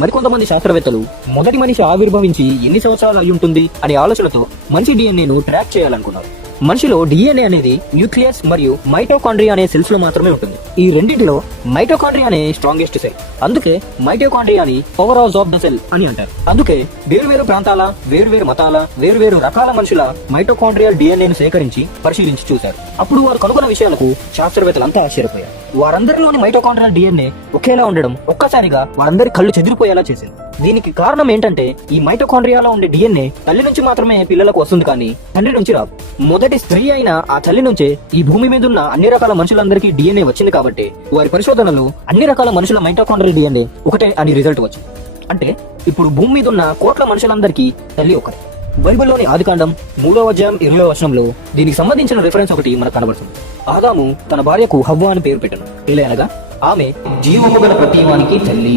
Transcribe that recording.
మరికొంతమంది శాస్త్రవేత్తలు మొదటి మనిషి ఆవిర్భవించి ఎన్ని సంవత్సరాలు అయి ఉంటుంది అనే ఆలోచనతో మనిషి డిఎన్ఏను ట్రాక్ చేయాలనుకున్నారు. మనిషిలో డిఎన్ఏ అనేది న్యూక్లియస్ మరియు మైటోకాండ్రియా అనే సెల్స్ లో మాత్రమే ఉంటుంది. ఈ రెండింటిలో మైటోకాండ్రియా అనే స్ట్రాంగెస్ట్ సెల్. అందుకే మైటోకాండ్రియాని powerhouse of the cell అని అంటారు. అందుకే వేరువేరు ప్రాంతాల, వేరువేరు మతాల, వేరువేరు రకాల మనుషుల మైటోకాండ్రియల్ డిఎన్ఏను సేకరించి పరిశీలించి చూశారు. అప్పుడు వారు కనుగొన్న విషయాలకు శాస్త్రవేత్తలంతా ఆశ్చర్యపోయారు. వారందరిలోని మైటోకాండ్రియల్ డిఎన్ఏ ఒకేలా ఉండడం ఒక్కసారిగా వారందరి కళ్ళు చెదిరిపోయేలా చేసింది. దీనికి కారణం ఏంటంటే ఈ మైటోకాండ్రియాలో ఉండే డిఎన్ఏ తల్లి నుంచి మాత్రమే పిల్లలకు వస్తుంది, కానీ తండ్రి నుంచి రాదు. మొదటి స్త్రీ అయిన ఆ తల్లి నుంచే ఈ భూమి మీద ఉన్న అన్ని రకాల మనుషులందరికీ డిఎన్ఏ వచ్చింది కాబట్టి వారి పరిశోధనలు అన్ని రకాల మనుషుల మైటోకాండ్రియల్ డిఎన్ఏ ఒకటే అని రిజల్ట్ వచ్చింది. అంటే ఇప్పుడు భూమి మీద ఉన్న కోట్ల మనుషులందరికీ తల్లి ఒకటే. బైబిల్లోని ఆదికాండం 3వ అధ్యాయం 20వ వచనంలో దీనికి సంబంధించిన రిఫరెన్స్ ఒకటి మనకు కనబడుతుంది. ఆదాము తన భార్యకు హవ్వ అని పేరు పెట్టను, ఇలా అనగా ఆమె జీవము గల ప్రతి వానికి తల్లి.